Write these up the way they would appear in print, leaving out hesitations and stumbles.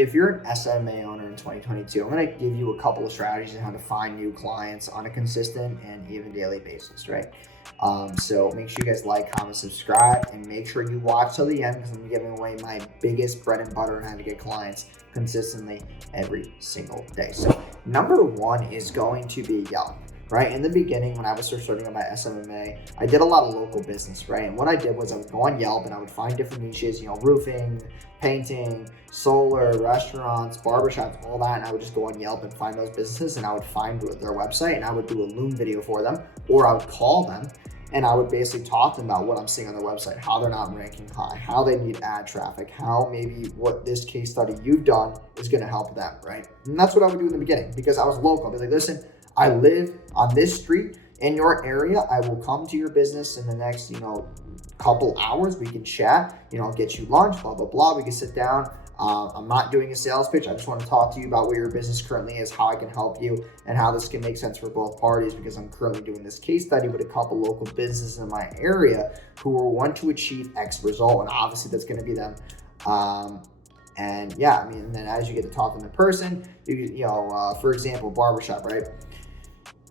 if you're an SMMA owner in 2022, I'm going to give you a couple of strategies on how to find new clients on a consistent and even daily basis, right? So make sure you guys like, comment, subscribe, and make sure you watch till the end because I'm giving away my biggest bread and butter on how to get clients consistently every single day. So number one is going to be Yelp. Right, in the beginning, when I was starting on my SMMA, I did a lot of local business, right? And what I did was I would go on Yelp and I would find different niches, roofing, painting, solar, restaurants, barbershops, all that. And I would just go on Yelp and find those businesses, and I would find their website and I would do a Loom video for them, or I would call them and I would basically talk to them about what I'm seeing on their website, how they're not ranking high, how they need ad traffic, how maybe what this case study you've done is going to help them, right? And that's what I would do in the beginning because I was local. I'd be like, listen, I live on this street in your area. I will come to your business in the next, couple hours. We can chat, I'll get you lunch, blah, blah, blah. We can sit down. I'm not doing a sales pitch. I just want to talk to you about where your business currently is, how I can help you, and how this can make sense for both parties because I'm currently doing this case study with a couple local businesses in my area who will want to achieve X result. And obviously that's going to be them. And then as you get to talk to them in person, for example, barbershop, right?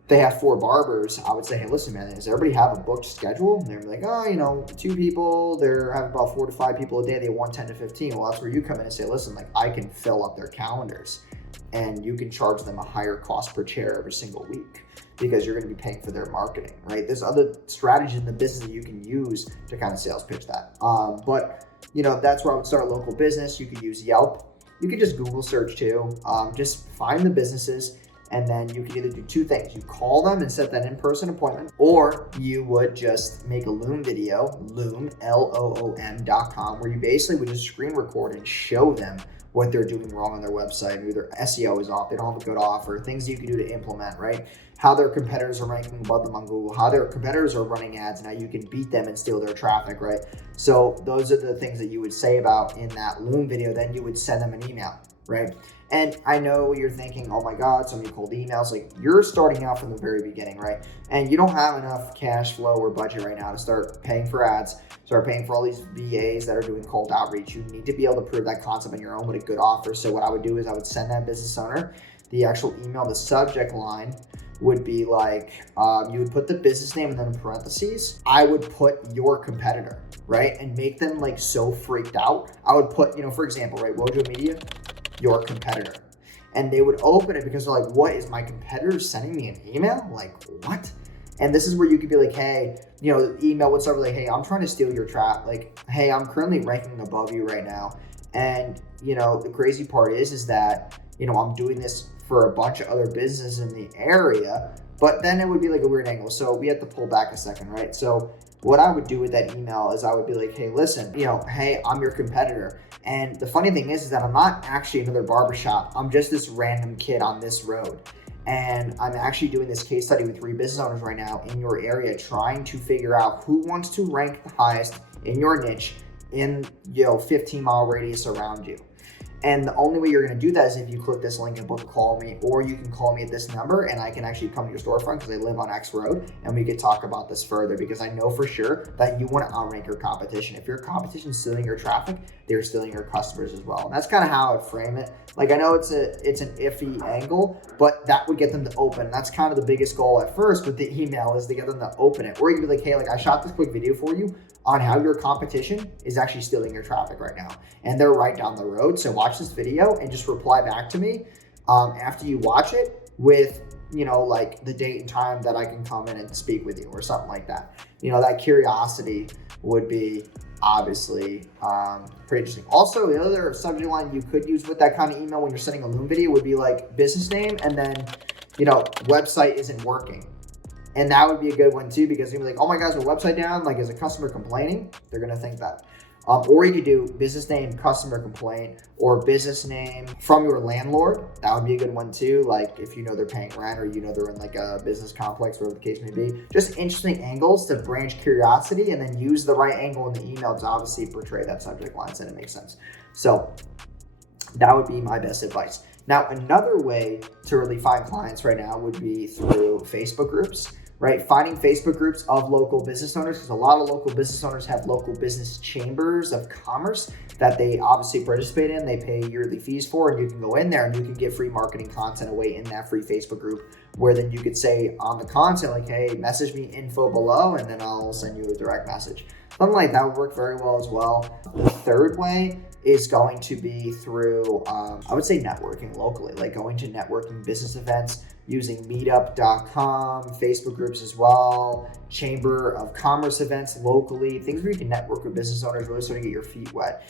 They have 4 barbers. I would say, hey, listen, man, does everybody have a booked schedule? And they're like, 2 people, they're having about 4 to 5 people a day. They want 10 to 15. Well, that's where you come in and say, listen, I can fill up their calendars and you can charge them a higher cost per chair every single week because you're going to be paying for their marketing, right? There's other strategies in the business that you can use to kind of sales pitch that. But that's where I would start a local business. You could use Yelp. You could just Google search too. Just find the businesses. And then you can either do 2 things. You call them and set that in-person appointment, or you would just make a Loom video, Loom, Loom.com, where you basically would just screen record and show them what they're doing wrong on their website. Maybe their SEO is off, they don't have a good offer, things you can do to implement, right? How their competitors are ranking above them on Google, how their competitors are running ads, and how you can beat them and steal their traffic, right? So those are the things that you would say about in that Loom video. Then you would send them an email, right? And I know you're thinking, oh my God, so many cold emails. You're starting out from the very beginning, right? And you don't have enough cash flow or budget right now to start paying for ads, start paying for all these VAs that are doing cold outreach. You need to be able to prove that concept on your own with a good offer. So what I would do is I would send that business owner the actual email. The subject line would be you would put the business name and then in parentheses, I would put your competitor, right? And make them so freaked out. I would put, for example, right, Wojo Media, your competitor. And they would open it because they're like, what, is my competitor sending me an email? What? And this is where you could be like, hey, the email would start hey, I'm trying to steal your traffic. Hey, I'm currently ranking above you right now. And, the crazy part is that, I'm doing this for a bunch of other businesses in the area, but then it would be a weird angle. So we have to pull back a second, right? So what I would do with that email is I would be like, hey, listen, hey, I'm your competitor. And the funny thing is that I'm not actually another barbershop. I'm just this random kid on this road. And I'm actually doing this case study with 3 business owners right now in your area, trying to figure out who wants to rank the highest in your niche in, 15-mile radius around you. And the only way you're going to do that is if you click this link and book a call me, or you can call me at this number and I can actually come to your storefront because I live on X road and we could talk about this further because I know for sure that you want to outrank your competition. If your competition is stealing your traffic, they're stealing your customers as well. And that's kind of how I would frame it. I know it's an iffy angle, but that would get them to open. And that's kind of the biggest goal at first with the email is to get them to open it. Or you can be like, hey, I shot this quick video for you on how your competition is actually stealing your traffic right now. And they're right down the road. So watch this video and just reply back to me after you watch it with, the date and time that I can come in and speak with you or something like that. That curiosity would be obviously pretty interesting. Also, the other subject line you could use with that kind of email when you're sending a Loom video would be business name and then, website isn't working. And that would be a good one too, because you'd be like, oh my gosh, my website down, is a customer complaining? They're going to think that. Or you could do business name, customer complaint, or business name from your landlord. That would be a good one too. If they're paying rent or they're in a business complex, whatever the case may be. Just interesting angles to branch curiosity and then use the right angle in the email to obviously portray that subject line so that it makes sense. So that would be my best advice. Now, another way to really find clients right now would be through Facebook groups. right? Finding Facebook groups of local business owners, because a lot of local business owners have local business chambers of commerce that they obviously participate in. They pay yearly fees for, and you can go in there and you can give free marketing content away in that free Facebook group, where then you could say on the content, like, hey, message me info below, and then I'll send you a direct message. Something like that would work very well as well. The third way is going to be through, I would say, networking locally, like going to networking business events using meetup.com, Facebook groups as well, chamber of commerce events locally, things where you can network with business owners, really sort of get your feet wet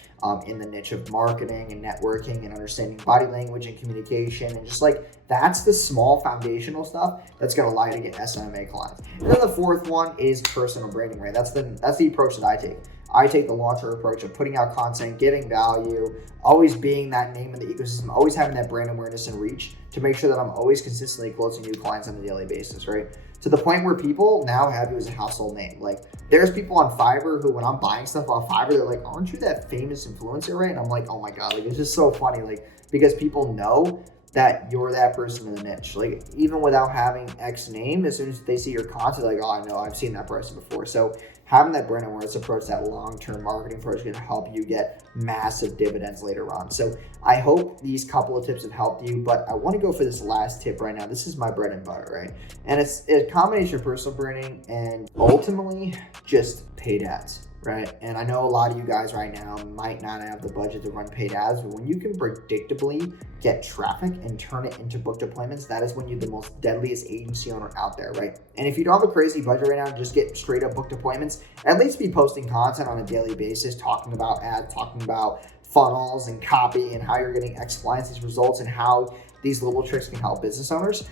in the niche of marketing and networking and understanding body language and communication. And just like, that's the small foundational stuff that's going to allow you to get SMMA clients. And then the fourth one is personal branding, right? That's the approach that I take. I take the launcher approach of putting out content, giving value, always being that name in the ecosystem, always having that brand awareness and reach to make sure that I'm always consistently closing new clients on a daily basis, right? To the point where people now have you as a household name. Like, there's people on Fiverr who, when I'm buying stuff on Fiverr, they're like, aren't you that famous influencer, right? And I'm like, oh my God, like, it's just so funny, like, because people know that you're that person in the niche. Like, even without having X name, as soon as they see your content, like, oh, I know, I've seen that person before. So having that brand awareness approach, that long-term marketing approach, can help you get massive dividends later on. So I hope these couple of tips have helped you, but I want to go for this last tip right now. This is my bread and butter, right? And it's a combination of personal branding and ultimately just paid ads, right? And I know a lot of you guys right now might not have the budget to run paid ads, but when you can predictably get traffic and turn it into booked appointments, that is when you're the most deadliest agency owner out there, right? And if you don't have a crazy budget right now, just get straight up booked appointments, at least be posting content on a daily basis, talking about ads, talking about funnels and copy and how you're getting X clients, these results, and how these little tricks can help business owners.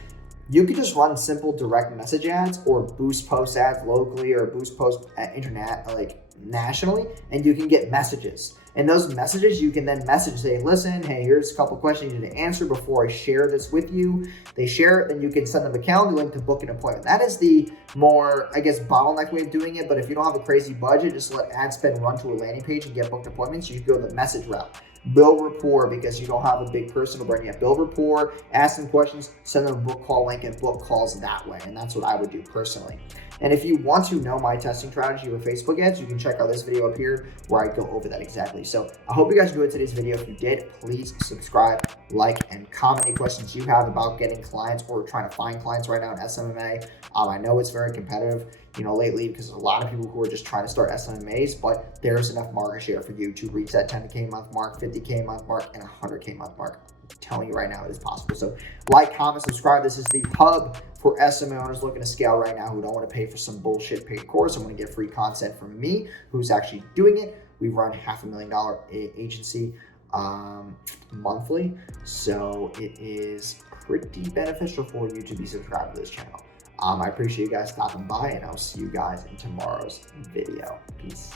You could just run simple direct message ads or boost post ads locally or boost post at internet, like nationally, and you can get messages. And those messages, you can then message, say, listen, hey, here's a couple questions you need to answer before I share this with you. They share it, then you can send them a calendar link to book an appointment. That is the more, I guess, bottleneck way of doing it. But if you don't have a crazy budget, just let ad spend run to a landing page and get booked appointments. You can go the message route. Build rapport, because you don't have a big personal brand yet. Build rapport, ask them questions, send them a book call link, and book calls that way. And that's what I would do personally. And if you want to know my testing strategy for Facebook ads, you can check out this video up here where I go over that exactly. So I hope you guys enjoyed today's video. If you did, please subscribe, like, and comment any questions you have about getting clients or trying to find clients right now in SMMA. I know it's very competitive, lately, because there's a lot of people who are just trying to start SMMAs, but there's enough market share for you to reach that 10K month mark, 50K month mark, and 100K month mark. I'm telling you right now, it is possible. So like, comment, subscribe. This is the hub for SMA owners looking to scale right now, who don't want to pay for some bullshit paid course and want to get free content from me, who's actually doing it. We run $500,000 agency monthly, so it is pretty beneficial for you to be subscribed to this channel. I appreciate you guys stopping by, and I'll see you guys in tomorrow's video. Peace.